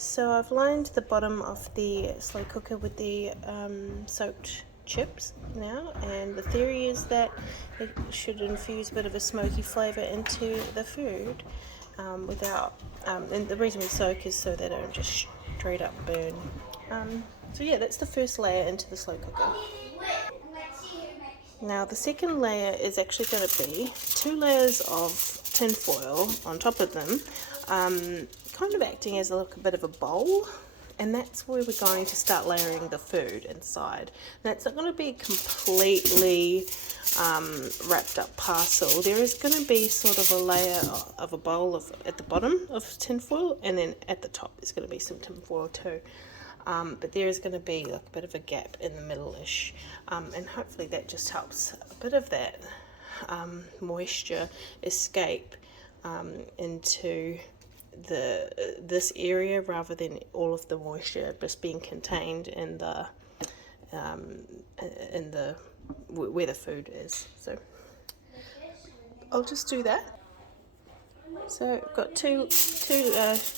So I've lined the bottom of the slow cooker with the soaked chips now, and the theory is that it should infuse a bit of a smoky flavour into the food and the reason we soak is so they don't just straight up burn. So yeah, that's the first layer into the slow cooker. Now the second layer is actually going to be 2 layers of tin foil on top of them, kind of acting as a bit of a bowl, and that's where we're going to start layering the food inside. That's not going to be completely wrapped up parcel. There is going to be sort of a layer of a bowl at the bottom of tin foil, and then at the top there's going to be some tin foil too. But there is going to be like a bit of a gap in the middle-ish, and hopefully that just helps a bit of that moisture escape into this area, rather than all of the moisture just being contained in the where the food is. So I'll just do that. So I've got two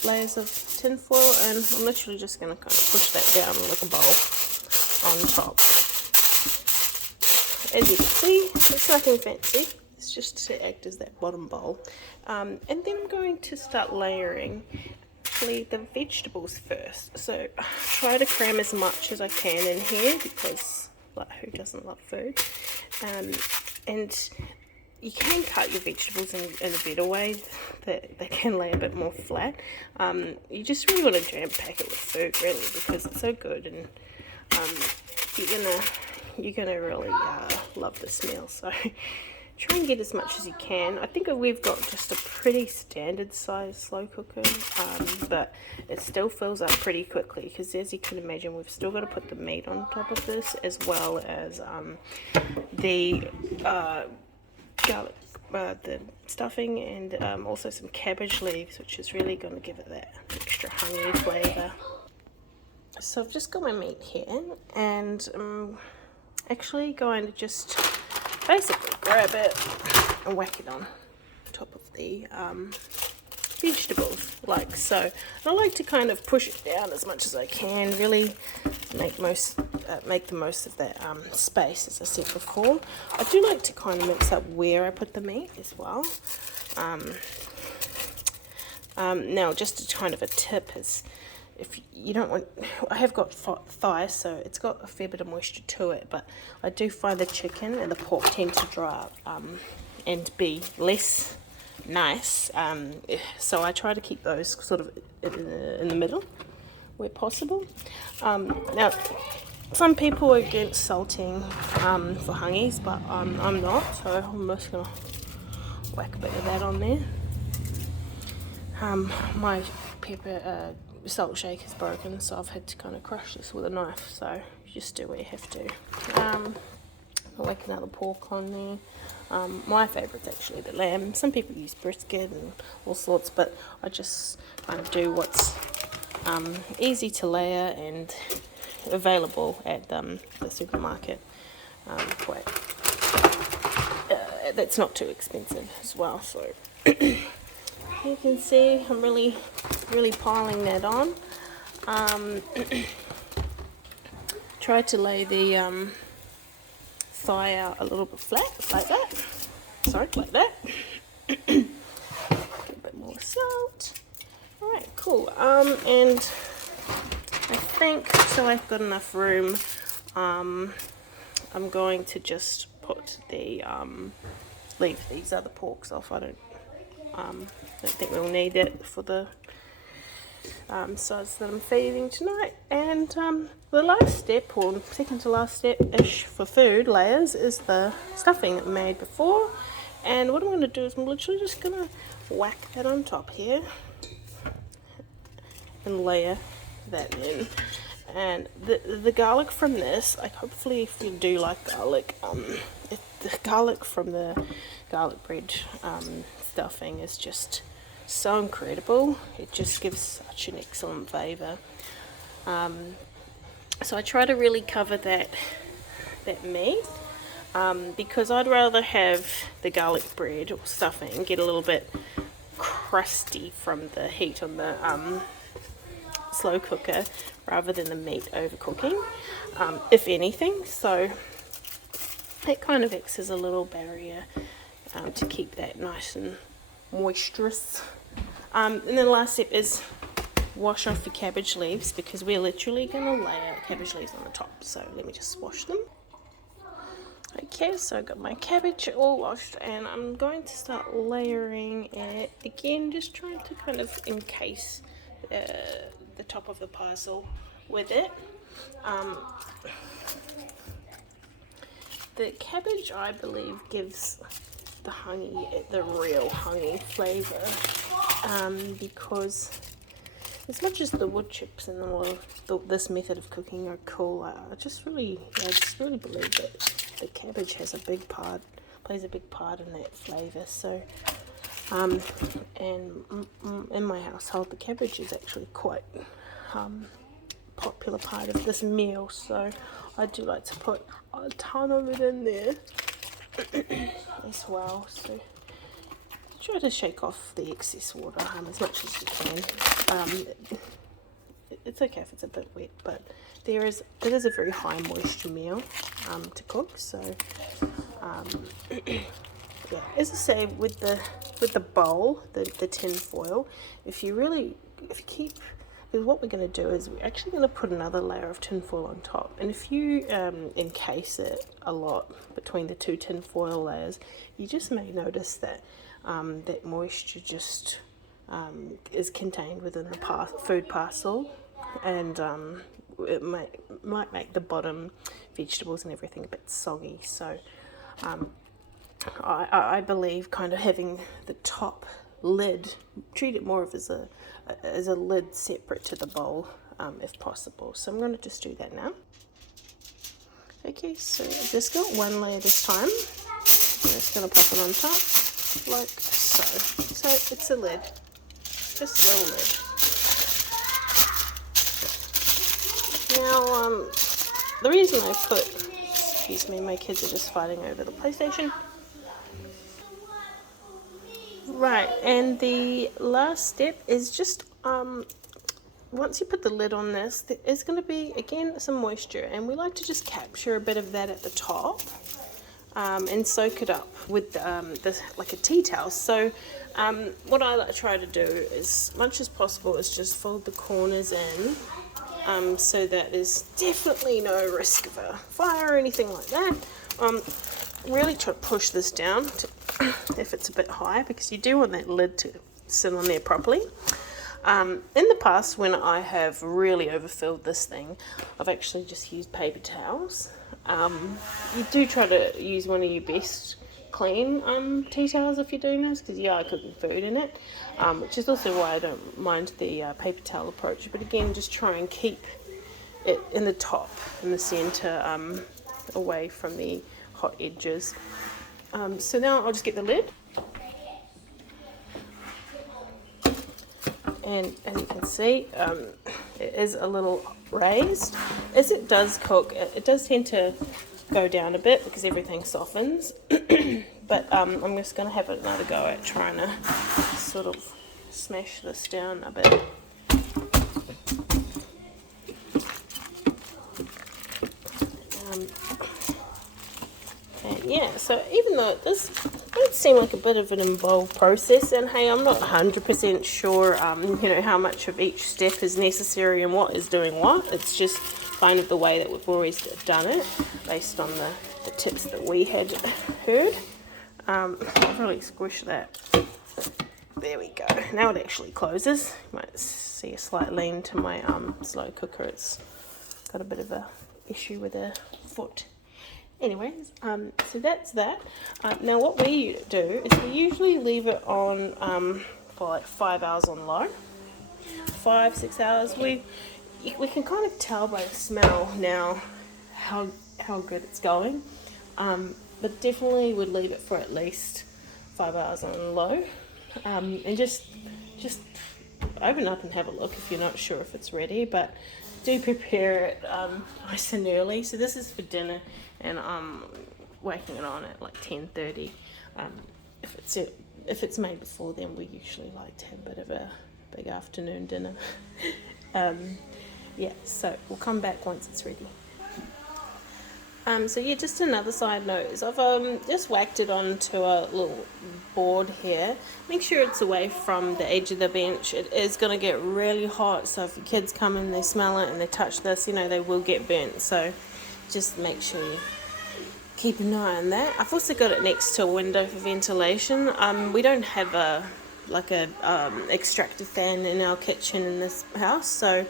layers of tin foil, and I'm literally just going to kind of push that down like a bowl on top. As you can see, it's nothing fancy. It's just to act as that bottom bowl. And then I'm going to start layering the vegetables first. So try to cram as much as I can in here, because like, who doesn't love food? And you can cut your vegetables in a better way that they can lay a bit more flat. You just really want to jam pack it with food, really, because it's so good, and you're gonna really love this meal. So try and get as much as you can. I think we've got just a pretty standard size slow cooker, but it still fills up pretty quickly, because as you can imagine, we've still got to put the meat on top of this, as well as the garlic, the stuffing, and also some cabbage leaves, which is really going to give it that extra hangi flavour. So I've just got my meat here, and I'm actually going to just basically grab it and whack it on top of the vegetables, like so. And I like to kind of push it down as much as I can, really make the most of that space, as I said before. I do like to kind of mix up where I put the meat as well. Now, just a kind of a tip is, if you don't want, I have got thighs, so it's got a fair bit of moisture to it, but I do find the chicken and the pork tend to dry up and be less nice, so I try to keep those sort of in the middle where possible. Now, some people are against salting for hangis, but I'm not, so I'm just gonna whack a bit of that on there. My pepper salt shake is broken, so I've had to kind of crush this with a knife, so you just do what you have to. I'll whack another pork on there. My favourite's actually the lamb. Some people use brisket and all sorts, but I just kind of do what's easy to layer and available at the supermarket. That's not too expensive as well, so you can see I'm really piling that on. Try to lay the thigh out a little bit flat, like that. Sorry, like that. Get a bit more salt. Alright, cool. And I think, so I've got enough room, I'm going to just put the, leave these other porks off. I don't think we'll need it for the size that I'm feeding tonight. And the last step, or second to last step-ish for food layers, is the stuffing that we made before. And what I'm going to do is I'm literally just going to whack that on top here and layer that in. And the garlic from this, like, hopefully if you do like garlic, the garlic from the garlic bread stuffing is just so incredible. It just gives such an excellent flavour. So I try to really cover that meat, because I'd rather have the garlic bread or stuffing get a little bit crusty from the heat on the slow cooker rather than the meat overcooking, if anything. So it kind of acts as a little barrier to keep that nice and moisturous. And then the last step is wash off your cabbage leaves, because we're literally going to lay out cabbage leaves on the top. So let me just wash them. Okay, so I got my cabbage all washed, and I'm going to start layering it again, just trying to kind of encase the top of the parcel with it. The cabbage, I believe, gives the hangi the real hangi flavour, because as much as the wood chips and this method of cooking are cool, I just really believe that the cabbage plays a big part in that flavour. So, and in my household, the cabbage is actually quite popular part of this meal. So I do like to put a ton of it in there as well. So try to shake off the excess water as much as you can. It's okay if it's a bit wet, but it is a very high moisture meal to cook. So yeah, as I say, with the bowl, the tin foil, because what we're going to do is we're actually going to put another layer of tin foil on top, and if you encase it a lot between the two tin foil layers, you just may notice that that moisture just is contained within the food parcel, and it might make the bottom vegetables and everything a bit soggy. So I believe kind of having the top lid, treat it more of as a lid separate to the bowl, if possible. So I'm going to just do that now. Okay, so I've just got one layer this time. I'm just going to pop it on top like so. So it's a lid, just a little lid. Now the reason I put, excuse me, my kids are just fighting over the PlayStation. Right, and the last step is just once you put the lid on this, there is going to be again some moisture, and we like to just capture a bit of that at the top and soak it up with like a tea towel. So what I like to try to do, as much as possible, is just fold the corners in, so that there's definitely no risk of a fire or anything like that. Really try to push this down if it's a bit high, because you do want that lid to sit on there properly. In the past, when I have really overfilled this thing, I've actually just used paper towels. You do try to use one of your best clean tea towels if you're doing this, because you are cooking food in it, which is also why I don't mind the paper towel approach. But again, just try and keep it in the top, in the centre, away from the hot edges. So now I'll just get the lid, and as you can see, it is a little raised. As it does cook, it does tend to go down a bit because everything softens. But I'm just going to have another go at trying to sort of smash this down a bit. And yeah, so even though this might seem like a bit of an involved process, and hey, I'm not 100% sure, how much of each step is necessary and what is doing what. It's just kind of the way that we've always done it, based on the tips that we had heard. I'll really squish that. There we go. Now it actually closes. You might see a slight lean to my slow cooker. It's got a bit of a issue with a foot. Anyways, so that's that. Now what we do is we usually leave it on for like 5 hours on low. 5-6 hours. We can kind of tell by the smell now how good it's going. But definitely would leave it for at least 5 hours on low. And just open up and have a look if you're not sure if it's ready, but do prepare it nice and early. So this is for dinner, and I'm waking it on at like 10:30. If it's made before then, we usually like to have a bit of a big afternoon dinner. Yeah, so we'll come back once it's ready. So yeah, just another side note is I've just whacked it onto a little board here. Make sure it's away from the edge of the bench. It is going to get really hot, so if your kids come in, they smell it and they touch this, you know, they will get burnt. So just make sure you keep an eye on that. I've also got it next to a window for ventilation. We don't have a extractor fan in our kitchen in this house, so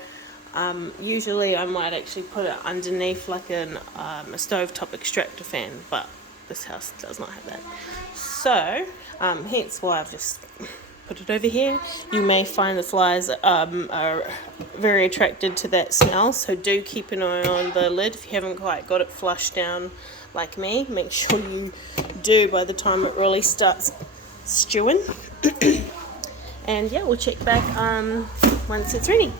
usually I might actually put it underneath like a stovetop extractor fan, but this house does not have that. So hence why I've just put it over here. You may find the flies are very attracted to that smell, so do keep an eye on the lid. If you haven't quite got it flushed down like me, make sure you do by the time it really starts stewing. And yeah, we'll check back once it's ready.